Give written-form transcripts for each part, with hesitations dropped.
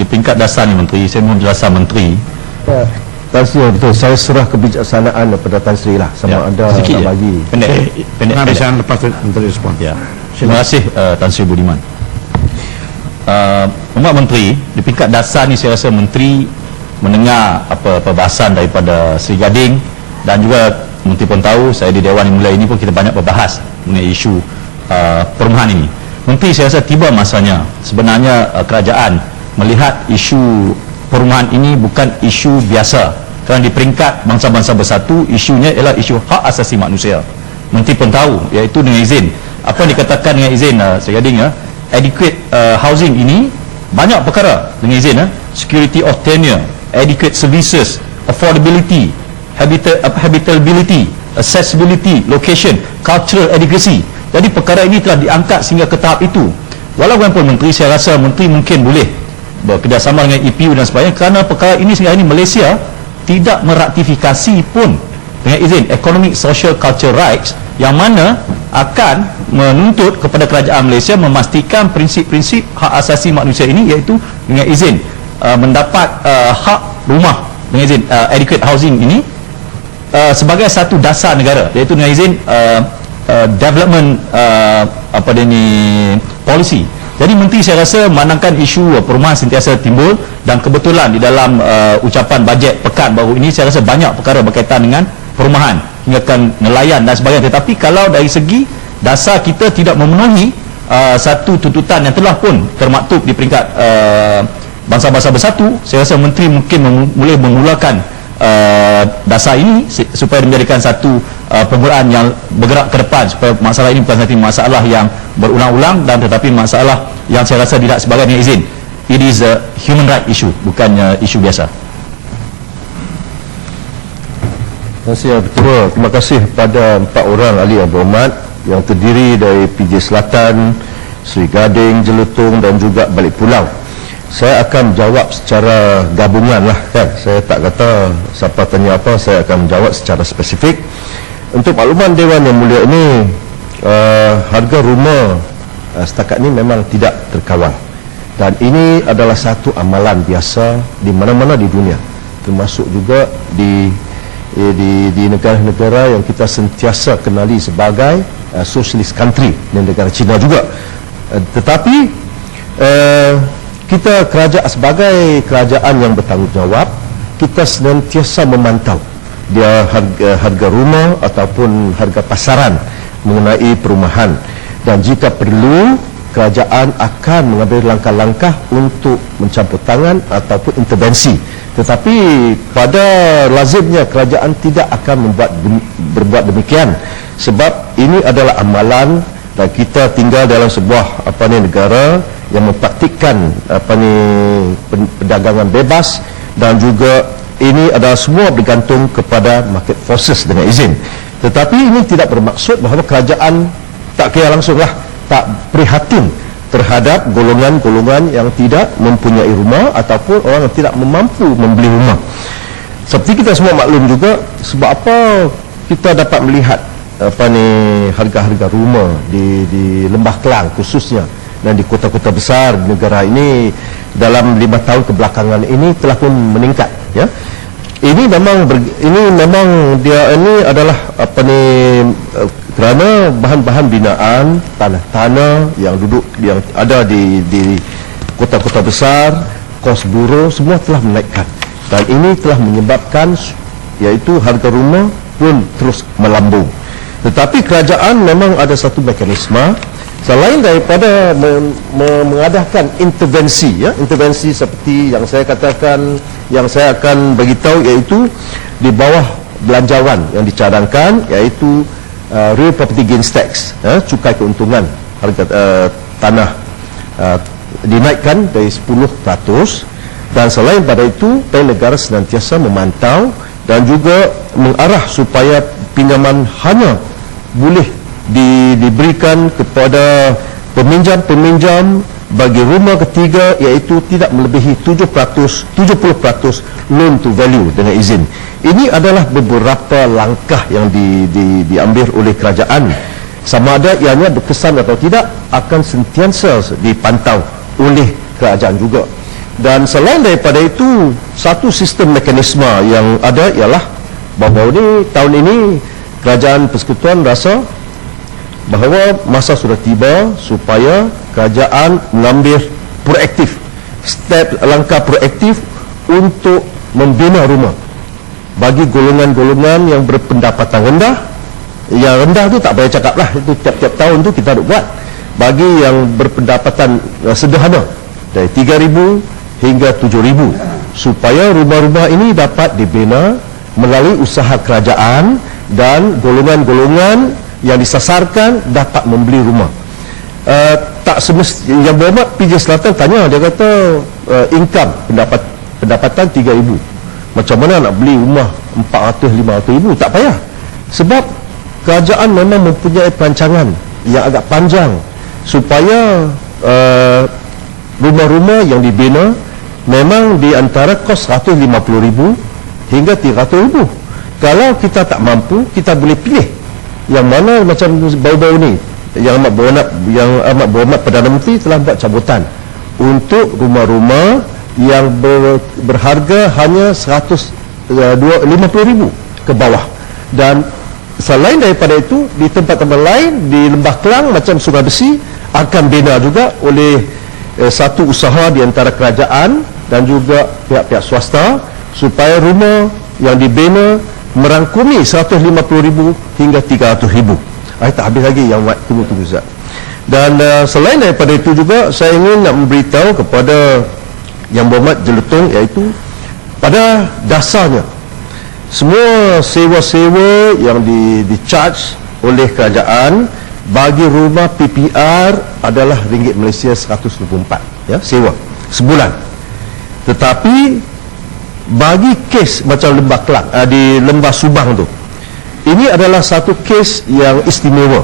di peringkat dasar ni Menteri, saya mohon jelasan Menteri. Tan Sri, betul, saya serah kebijaksanaan kepada Tan Sri lah, sama ada sedikit nak bagi pendek lepas tu Menteri respon. Ya. Terima kasih Tan Sri Budiman. Umat Menteri, di peringkat dasar ni saya rasa Menteri mendengar apa bahasan daripada Sri Gading, dan juga Menteri pun tahu saya di Dewan Yang Mulia ini pun kita banyak berbahas mengenai isu perumahan ini. Menteri, saya rasa tiba masanya sebenarnya kerajaan melihat isu perumahan ini bukan isu biasa, kerana di peringkat bangsa-bangsa bersatu isunya ialah isu hak asasi manusia. Menteri pun tahu, iaitu dengan izin apa yang dikatakan dengan izin Sri Gading, adequate housing ini banyak perkara dengan izin, security of tenure, adequate services, affordability, habitability, accessibility, location, cultural adequacy. Jadi perkara ini telah diangkat sehingga ke tahap itu. Walaupun Menteri, saya rasa Menteri mungkin boleh bekerjasama dengan EPU dan sebagainya, kerana perkara ini sehingga ini Malaysia tidak meratifikasi pun dengan izin Economic Social Cultural Rights, yang mana akan menuntut kepada kerajaan Malaysia memastikan prinsip-prinsip hak asasi manusia ini, iaitu dengan izin mendapat hak rumah dengan izin adequate housing ini sebagai satu dasar negara, iaitu dengan izin development policy. Jadi Menteri, saya rasa memandangkan isu perumahan sentiasa timbul, dan kebetulan di dalam ucapan bajet pekan baru ini saya rasa banyak perkara berkaitan dengan perumahan hingga ke nelayan dan sebagainya. Tetapi kalau dari segi dasar kita tidak memenuhi satu tuntutan yang telah pun termaktub di peringkat bangsa-bangsa bersatu, saya rasa Menteri mungkin boleh memulakan dasar ini supaya menjadikan satu permulaan yang bergerak ke depan, supaya masalah ini bukan satu masalah yang berulang-ulang, dan tetapi masalah yang saya rasa tidak sebagai izin. It is a human right issue, bukannya isu biasa. Terima kasih Yang Ketua. Terima kasih kepada 4 orang ahli yang berhormat yang terdiri dari PJ Selatan, Sri Gading, Jelutong dan juga Balik Pulau. Saya akan jawab secara gabungan lah, kan. Saya tak kata siapa tanya apa, saya akan menjawab secara spesifik. Untuk makluman Dewan Yang Mulia ini, harga rumah setakat ini memang tidak terkawal, dan ini adalah satu amalan biasa di mana-mana di dunia, termasuk juga di negara-negara yang kita sentiasa kenali sebagai socialist country, dan negara China juga. Tetapi kita sebagai kerajaan yang bertanggungjawab, kita senantiasa memantau dia harga rumah ataupun harga pasaran mengenai perumahan, dan jika perlu kerajaan akan mengambil langkah-langkah untuk mencampur tangan ataupun intervensi. Tetapi pada lazimnya kerajaan tidak akan berbuat demikian, sebab ini adalah amalan, dan kita tinggal dalam sebuah negara yang mempraktikkan perdagangan bebas, dan juga ini adalah semua bergantung kepada market forces dengan izin. Tetapi ini tidak bermaksud bahawa kerajaan tak kira langsunglah, tak prihatin terhadap golongan-golongan yang tidak mempunyai rumah ataupun orang yang tidak mampu membeli rumah. Seperti kita semua maklum juga, sebab apa kita dapat melihat harga-harga rumah di Lembah Kelang khususnya, dan di kota-kota besar di negara ini dalam 5 tahun kebelakangan ini telah pun meningkat, ya. Ini memang dia ini adalah kerana bahan-bahan binaan, tanah-tanah yang ada di kota-kota besar, kos buruh semua telah menaikkan, dan ini telah menyebabkan iaitu harga rumah pun terus melambung. Tetapi kerajaan memang ada satu mekanisme selain daripada mengadakan intervensi, ya, intervensi seperti yang saya katakan, yang saya akan beritahu, iaitu di bawah belanjawan yang dicadangkan, iaitu real property gains tax, cukai keuntungan harga tanah dinaikkan dari 10%, dan selain pada itu negara senantiasa memantau dan juga mengarah supaya pinjaman hanya boleh diberikan kepada peminjam-peminjam bagi rumah ketiga, iaitu tidak melebihi 70% loan to value dengan izin. Ini adalah beberapa langkah yang diambil oleh kerajaan. Sama ada ianya berkesan atau tidak akan sentiasa dipantau oleh kerajaan juga. Dan selain daripada itu, satu sistem mekanisme yang ada ialah bahawa tahun ini Kerajaan Persekutuan rasa bahawa masa sudah tiba supaya kerajaan mengambil proaktif, langkah proaktif untuk membina rumah bagi golongan-golongan yang berpendapatan rendah. Yang rendah tu tak payah cakap lah, itu tiap-tiap tahun tu kita ada buat. Bagi yang berpendapatan sederhana dari 3,000 hingga 7,000, supaya rumah-rumah ini dapat dibina melalui usaha kerajaan dan golongan-golongan yang disasarkan dapat membeli rumah. Tak semestinya, yang berhormat PJ Selatan tanya, dia kata income pendapatan 3,000, macam mana nak beli rumah 400-500,000? Tak payah, sebab kerajaan memang mempunyai perancangan yang agak panjang supaya rumah-rumah yang dibina memang di antara kos 150,000 hingga 300,000. Kalau kita tak mampu, kita boleh pilih yang mana. Macam baru-baru ni yang amat berhormat Perdana Menteri telah buat cabutan untuk rumah-rumah yang berharga hanya 150,000 ke bawah. Dan selain daripada itu, di tempat-tempat lain di Lembah Kelang macam Sungai Besi akan bina juga oleh satu usaha di antara kerajaan dan juga pihak-pihak swasta, supaya rumah yang dibina merangkumi 150,000 hingga 300,000. Tak habis lagi yang tunggu Ustaz. Dan selain daripada itu juga, saya ingin nak memberitahu kepada Yang Berhormat Jelutong, iaitu pada dasarnya semua sewa-sewa yang di-charge oleh kerajaan bagi rumah PPR adalah ringgit Malaysia 124, ya, sewa sebulan. Tetapi bagi kes macam Lembah Kelang, di Lembah Subang tu, ini adalah satu kes yang istimewa,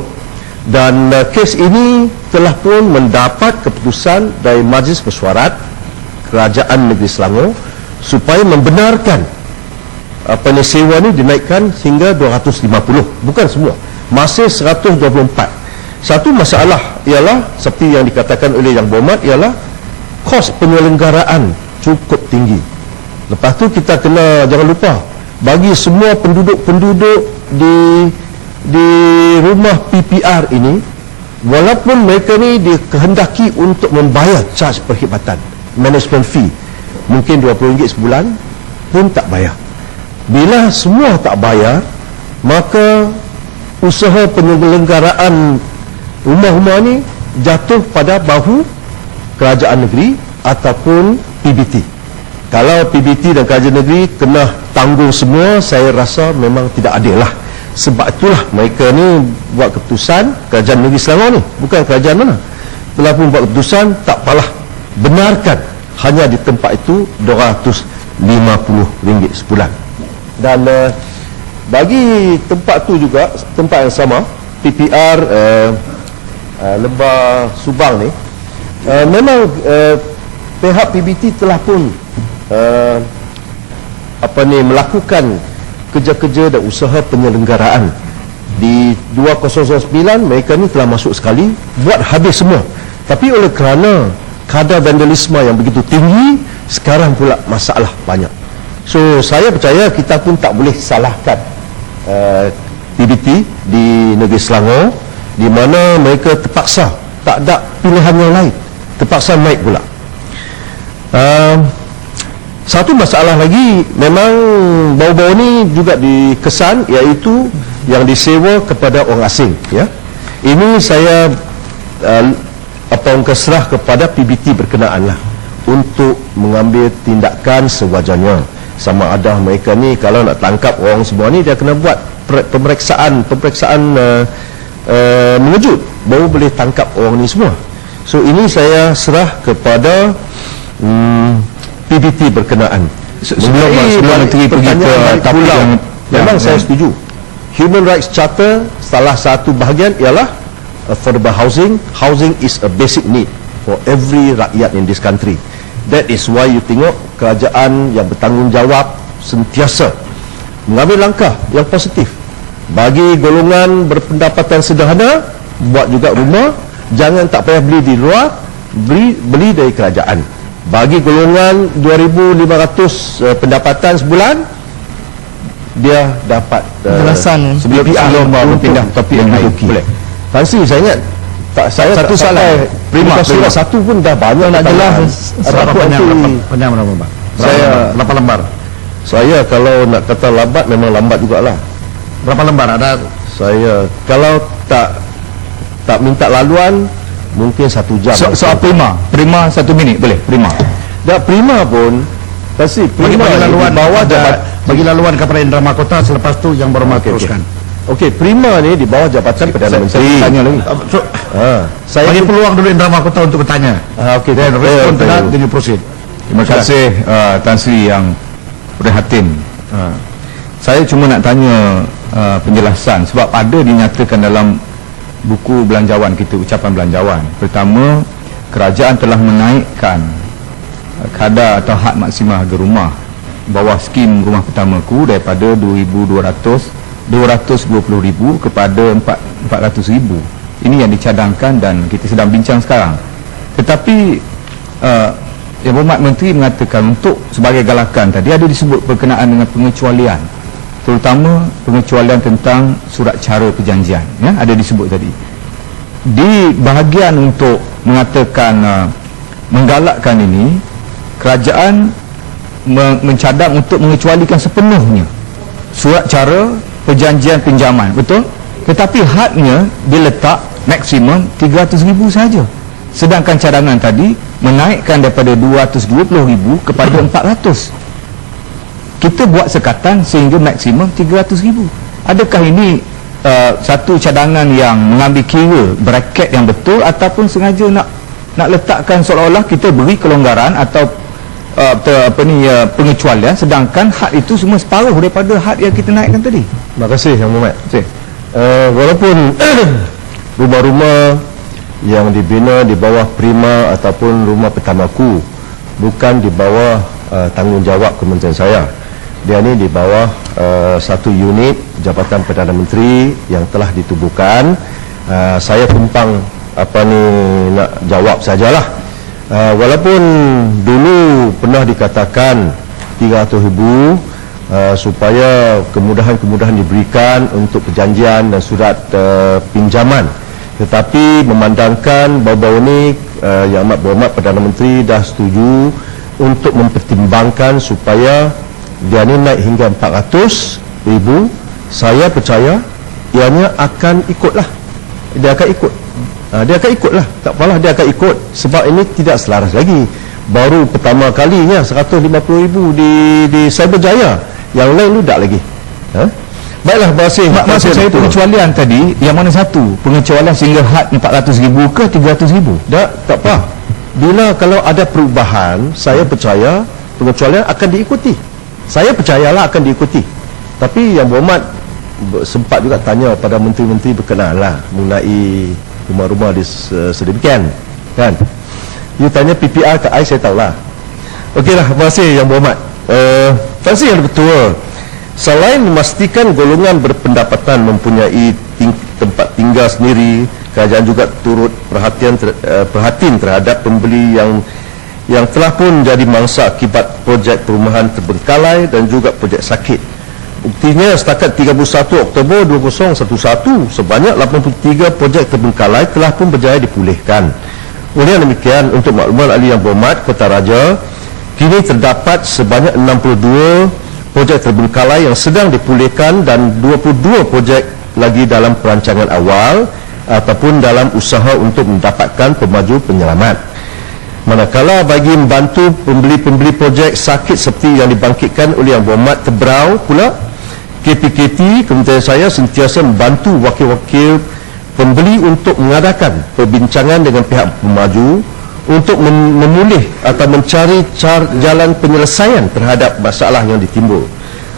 dan kes ini telah pun mendapat keputusan dari Majlis Mesyuarat Kerajaan Negeri Selangor supaya membenarkan sewa ni dinaikkan hingga 250, bukan semua, masih 124. Satu masalah ialah seperti yang dikatakan oleh Yang Berhormat, ialah kos penyelenggaraan cukup tinggi. Lepas tu kita kena, jangan lupa, bagi semua penduduk-penduduk di rumah PPR ini, walaupun mereka ni dikehendaki untuk membayar charge perkhidmatan, management fee, mungkin RM20 sebulan pun tak bayar. Bila semua tak bayar, maka usaha penyelenggaraan rumah-rumah ni jatuh pada bahu kerajaan negeri ataupun PBT. Kalau PBT dan kerajaan negeri kena tanggung semua, saya rasa memang tidak adil lah. Sebab itulah mereka ni buat keputusan, kerajaan negeri Selangor ni, bukan kerajaan mana, telah pun buat keputusan, tak apalah, benarkan hanya di tempat itu RM250 sebulan. Dan bagi tempat tu juga, tempat yang sama, PPR Lembah Subang ni, memang pihak PBT telah pun melakukan kerja-kerja dan usaha penyelenggaraan. Di 2009 mereka ni telah masuk sekali, buat habis semua. Tapi oleh kerana kadar vandalisme yang begitu tinggi, sekarang pula masalah banyak. So saya percaya kita pun tak boleh salahkan PBT di Negeri Selangor, di mana mereka terpaksa, tak ada pilihan yang lain, terpaksa naik pula. Satu masalah lagi memang baru-baru ni juga dikesan, iaitu yang disewa kepada orang asing, ya. Ini saya serah kepada PBT berkenaan lah untuk mengambil tindakan sewajarnya. Sama ada mereka ni kalau nak tangkap orang semua ni, dia kena buat pemeriksaan mengejut, baru boleh tangkap orang ni semua. So ini saya serah kepada PBT berkenaan. Sebelum Menteri pergi ke topik yang memang saya setuju. Human Rights Charter, salah satu bahagian ialah affordable housing. Housing is a basic need for every rakyat in this country. That is why you tengok kerajaan yang bertanggungjawab sentiasa mengambil langkah yang positif bagi golongan berpendapatan sederhana, buat juga rumah. Jangan tak payah beli di luar, beli dari kerajaan. Bagi golongan 2,500 pendapatan sebulan, dia dapat Penjelasan sebelum berpindah ke topik yang lain. Boleh. Tan Sri, saya ingat saya Satu tak soalan. sampai Prima, surat prima. satu pun dah banyak nak jelas Berapa panjang berapa Pak? Saya- berapa lembar? Saya kalau nak kata lambat memang lambat jugalah. Berapa lembar ada? Saya kalau tak minta laluan mungkin 1 jam. Soal prima 1 minit boleh? Prima. Dah prima pun pasti prima Bagi laluan di bawah bagi laluan kepada Indra Mahkota, selepas tu yang berhormat teruskan. Okey, prima ni di bawah jabatan Perdana Menteri. Tanya lagi. Saya Bagi peluang dulu Indra Mahkota untuk bertanya. okey. Dan respon tidak, then you proceed. Terima kasih Tan Sri yang prihatin. Saya cuma nak tanya penjelasan sebab ada dinyatakan dalam buku belanjawan kita, ucapan belanjawan. Pertama, kerajaan telah menaikkan kadar atau had maksima harga rumah bawah skim rumah pertamaku daripada 220,000 kepada 400,000. Ini yang dicadangkan dan kita sedang bincang sekarang. Tetapi Yang Berhormat Menteri mengatakan untuk sebagai galakan tadi ada disebut berkenaan dengan pengecualian, terutama pengecualian tentang surat cara perjanjian, ya, ada disebut tadi. Di bahagian untuk mengatakan menggalakkan ini, kerajaan mencadang untuk mengecualikan sepenuhnya surat cara perjanjian pinjaman, betul? Tetapi hadnya diletak maksimum 300,000 saja. Sedangkan cadangan tadi menaikkan daripada 220,000 kepada 400. Kita buat sekatan sehingga maksimum 300,000. Adakah ini satu cadangan yang mengambil kira braket yang betul ataupun sengaja nak letakkan seolah-olah kita beri kelonggaran atau pengecualian sedangkan had itu semua separuh daripada had yang kita naikkan tadi? Terima kasih Yang Berhormat. Okey. Walaupun rumah-rumah yang dibina di bawah Prima ataupun rumah pertamaku bukan di bawah tanggungjawab kementerian saya, dia ni di bawah satu unit Jabatan Perdana Menteri yang telah ditubuhkan. Saya tumpang nak jawab sajalah. Walaupun dulu pernah dikatakan 300,000 supaya kemudahan-kemudahan diberikan untuk perjanjian dan surat pinjaman, tetapi memandangkan baru-baru ini Yang Amat Berhormat Perdana Menteri dah setuju untuk mempertimbangkan supaya dia ni naik hingga 400,000, saya percaya ianya akan ikutlah. Dia akan ikut. Dia akan ikutlah. Tak apalah, dia akan ikut sebab ini tidak selaras lagi. Baru pertama kalinya 150,000 di Cyberjaya. Yang lain ludak lagi. Baiklah, Maksud saya pengecualian tadi yang mana satu? Pengecualian sehingga had 400,000 ke 300,000? Tak apa. Bila kalau ada perubahan, saya percaya pengecualian akan diikuti. Saya percayalah akan diikuti. Tapi Yang Berhormat sempat juga tanya pada menteri-menteri berkenaan lah mengenai rumah-rumah di sedemikian, kan? You tanya PPR ke saya tahulah. Okeylah, terima kasih Yang Berhormat. Tan Sri Yang Ketua, selain memastikan golongan berpendapatan mempunyai tempat tinggal sendiri, kerajaan juga turut perhatian terhadap pembeli yang telah pun jadi mangsa akibat projek perumahan terbengkalai dan juga projek sakit. Buktinya setakat 31 Oktober 2011 sebanyak 83 projek terbengkalai telah pun berjaya dipulihkan. Oleh demikian, untuk makluman ahli Yang Berhormat, Kota Raja kini terdapat sebanyak 62 projek terbengkalai yang sedang dipulihkan dan 22 projek lagi dalam perancangan awal ataupun dalam usaha untuk mendapatkan pemaju penyelamat. Manakala bagi membantu pembeli-pembeli projek sakit seperti yang dibangkitkan oleh Yang Berhormat Tebrau pula, KPKT Kementerian saya sentiasa membantu wakil-wakil pembeli untuk mengadakan perbincangan dengan pihak pemaju untuk memulih atau mencari jalan penyelesaian terhadap masalah yang ditimbul.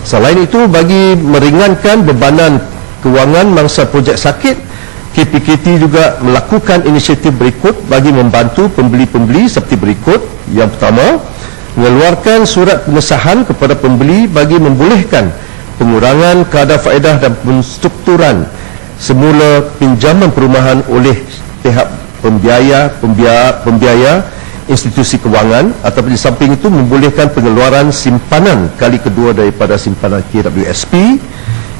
Selain itu, bagi meringankan bebanan kewangan mangsa projek sakit, KPKT juga melakukan inisiatif berikut bagi membantu pembeli-pembeli seperti berikut. Yang pertama, mengeluarkan surat pengesahan kepada pembeli bagi membolehkan pengurangan kadar faedah dan penstrukturan semula pinjaman perumahan oleh pihak pembiaya institusi kewangan, ataupun di samping itu membolehkan pengeluaran simpanan kali kedua daripada simpanan KWSP.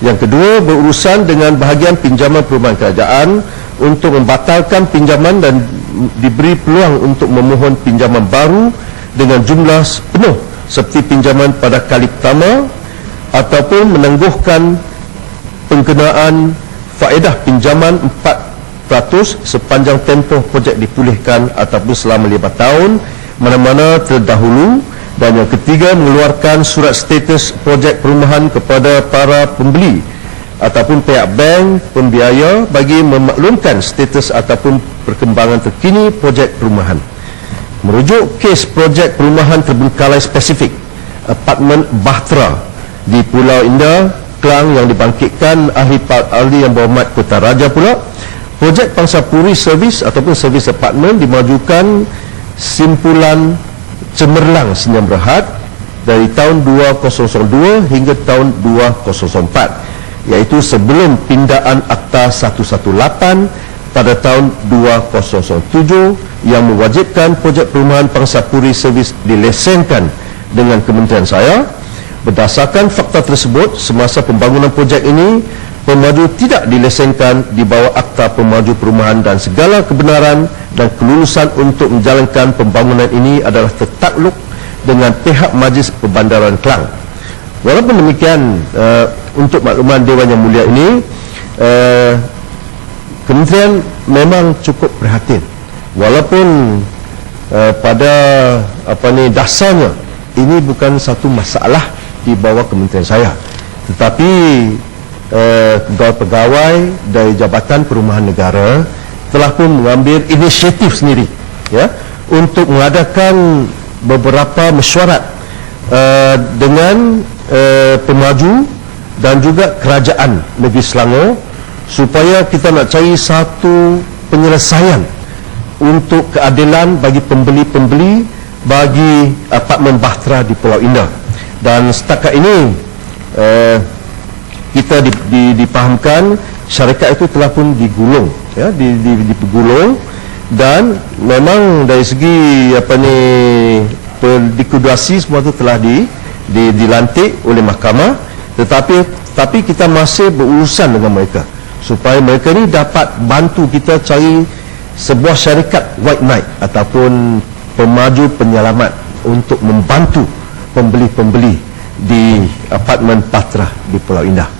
Yang kedua, berurusan dengan bahagian pinjaman perumahan kerajaan untuk membatalkan pinjaman dan diberi peluang untuk memohon pinjaman baru dengan jumlah penuh seperti pinjaman pada kali pertama, ataupun menangguhkan pengenaan faedah pinjaman 4% sepanjang tempoh projek dipulihkan ataupun selama 5 tahun mana-mana terdahulu. Dan yang ketiga, mengeluarkan surat status projek perumahan kepada para pembeli ataupun pihak bank pembiaya bagi memaklumkan status ataupun perkembangan terkini projek perumahan. Merujuk kes projek perumahan terbengkalai spesifik apartmen Bahtera di Pulau Indah, Kelang yang dibangkitkan ahli yang berhormat Kota Raja pula, projek Pangsapuri Servis ataupun servis apartmen dimajukan simpulan cemerlang Senyum Rehat dari tahun 2002 hingga tahun 2004, iaitu sebelum pindaan Akta 118 pada tahun 2007 yang mewajibkan projek perumahan Pangsapuri Servis dilesenkan dengan kementerian saya. Berdasarkan fakta tersebut, semasa pembangunan projek ini, pemaju tidak dilesenkan di bawah Akta Pemaju Perumahan dan segala kebenaran dan kelulusan untuk menjalankan pembangunan ini adalah tertakluk dengan pihak Majlis Perbandaran Kelang. Walaupun demikian, untuk makluman Dewan Yang Mulia ini, kementerian memang cukup prihatin. Walaupun pada dasarnya ini bukan satu masalah di bawah kementerian saya, tetapi pegawai dari Jabatan Perumahan Negara telah pun mengambil inisiatif sendiri, ya, untuk mengadakan beberapa mesyuarat dengan pemaju dan juga kerajaan negeri Selangor supaya kita nak cari satu penyelesaian untuk keadilan bagi pembeli-pembeli bagi apartmen Bahtera di Pulau Indah. Dan setakat ini kita dipahamkan syarikat itu telah pun digulung, ya, digulung, dan memang dari segi likuidasi semua itu telah dilantik oleh mahkamah, tetapi kita masih berurusan dengan mereka supaya mereka ni dapat bantu kita cari sebuah syarikat white knight ataupun pemaju penyelamat untuk membantu pembeli-pembeli di apartmen Bahtera di Pulau Indah.